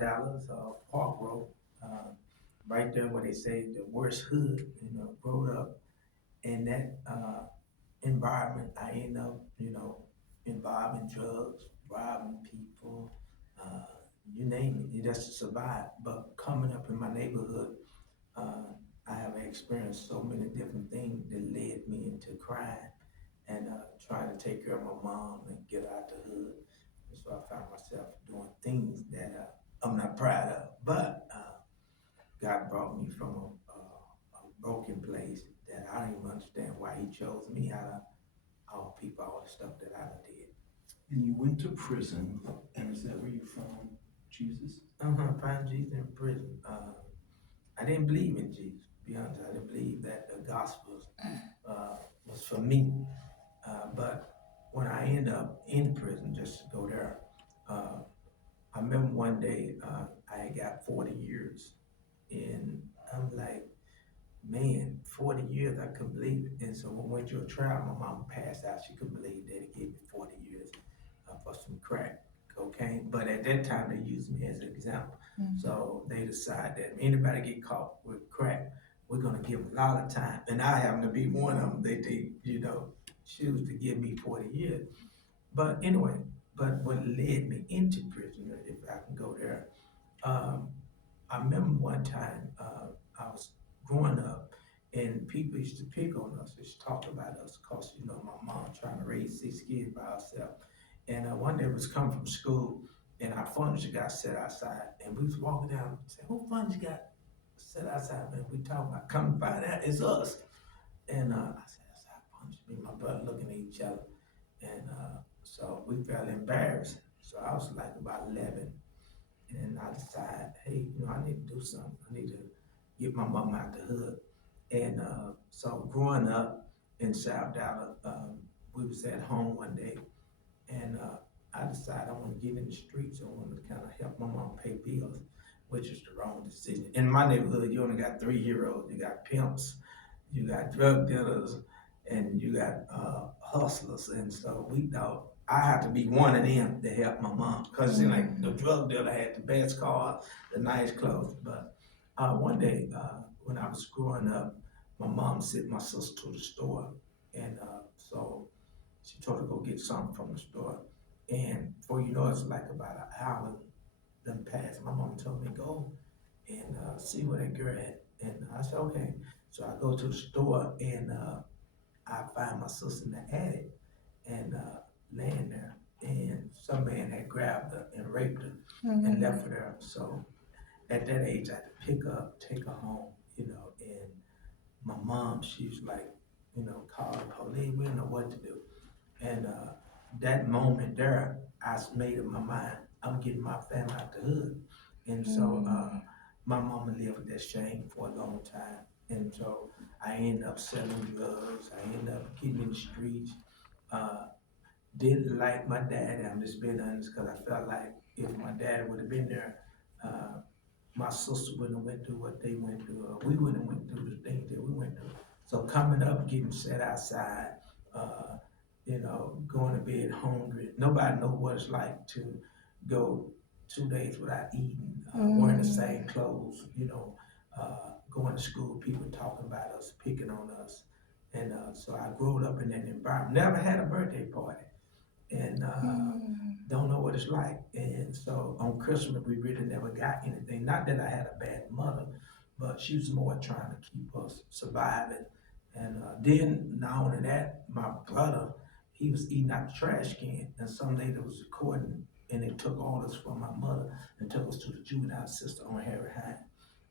Dallas, Park Road, uh, right there where they say the worst hood, growing up in that environment. I end up, involved in drugs, robbing people, uh, you name it, just to survive. But coming up in my neighborhood, uh, I have experienced so many different things that led me into crime and trying to take care of my mom and get her out the hood. And so I found myself doing things that I'm not proud of. But God brought me from a broken place that I don't even understand why He chose me out of all people, all the stuff that I done did. And you went to prison, and is that where you found Jesus? Found Jesus in prison. I didn't believe in Jesus. To be honest, I didn't believe that the gospel uh, was for me. But when I ended up in prison, just to go there, uh, I remember one day I got 40 years, and I'm like, man, 40 years, I couldn't believe it. And so when we went to a trial, my mom passed out. She couldn't believe that it gave me 40 years for some crack cocaine. But at that time, they used me as an example. So they decided that anybody get caught with crack, we're gonna give them a lot of time. And I happen to be one of them that they, choose to give me 40 years. But anyway, but what led me into prison, if I can go there, um, I remember one time I was growing up and people used to pick on us, used to talk about us because, my mom trying to raise 6 kids by herself. And one day we was coming from school and our furniture got set outside and we was walking down and said, who furniture got set outside? Man, we talking about come find out it's us. And I said, that's our furniture. Me and my brother looking at each other. And so we felt embarrassed. So I was like about 11 and I decided, hey, I need to do something. I need to get my mom out the hood. And so growing up in South Dallas, we was at home one day, and I decided I want to get in the streets. I want to kind of help my mom pay bills, which is the wrong decision. In my neighborhood, you only got three heroes. You got pimps, you got drug dealers, and you got hustlers. And so we thought I had to be one of them to help my mom. Because it seemed like the drug dealer had the best cars, the nice clothes. But one day when I was growing up, my mom sent my sister to the store. And so she told her to go get something from the store. And before you know it, it's like about an hour done passed. My mom told me, go and see where that girl at. And I said, okay. So I go to the store and I find my sister in the attic and laying there. And some man had grabbed her and raped her and left her there. So at that age, I had to pick her up, take her home, and my mom, she was like, call the police, we didn't know what to do. And that moment there, made up my mind, I'm getting my family out the hood. And so my mama lived with that shame for a long time. And so I ended up selling drugs. I ended up getting in the streets. Uh, didn't like my dad. I'm just being honest because I felt like if my dad would have been there, uh, my sister wouldn't have went through what they went through. We wouldn't have went through the things that we went through. So coming up, getting set outside, uh, going to bed hungry. Nobody knows what it's like to go 2 days without eating, wearing the same clothes, going to school, people talking about us, picking on us. And so I grew up in that environment. Never had a birthday party and don't know what it's like. And so on Christmas, we really never got anything. Not that I had a bad mother, but she was more trying to keep us surviving. And then, not only that, my brother, he was eating out the trash can, and some lady was recording, and they took orders from my mother and took us to the juvenile system on Harry Hine.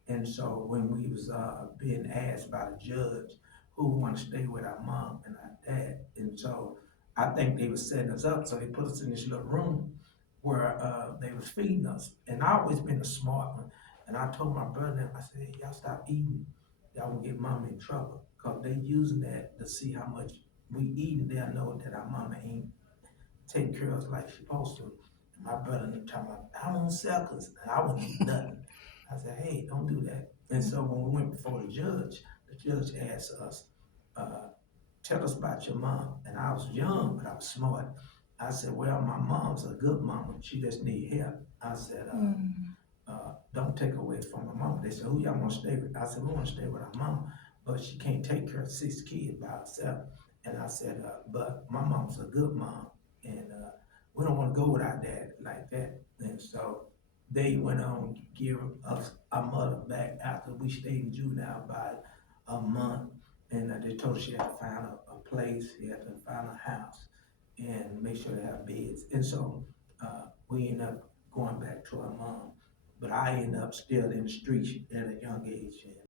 And so when we was being asked by the judge who want to stay with our mom and our dad, and so I think they was setting us up, so they put us in this little room where they was feeding us. And I always been a smart one, and I told my brother, I said, hey, y'all stop eating, y'all gonna get mama in trouble, cause they using that to see how much we eat, and they'll know that our mama ain't taking care of us like she supposed to. And my brother talking about, I want seconds, and I wouldn't eat nothing. I said, hey, don't do that. And so when we went before the judge asked us, uh, tell us about your mom. And I was young, but I was smart. I said, well, my mom's a good mama. She just need help. I said, take her away from my mom. They said, who y'all wanna stay with? I said, we wanna stay with our mom, but she can't take care of 6 kids by herself. And I said, but my mom's a good mom, and we don't wanna go with our dad like that. And so they went on to give us our mother back after we stayed in juvenile by a month. And they told her she had to find a place, she had to find a house, and make sure they have beds. And so we ended up going back to our mom. But I ended up still in the streets at a young age.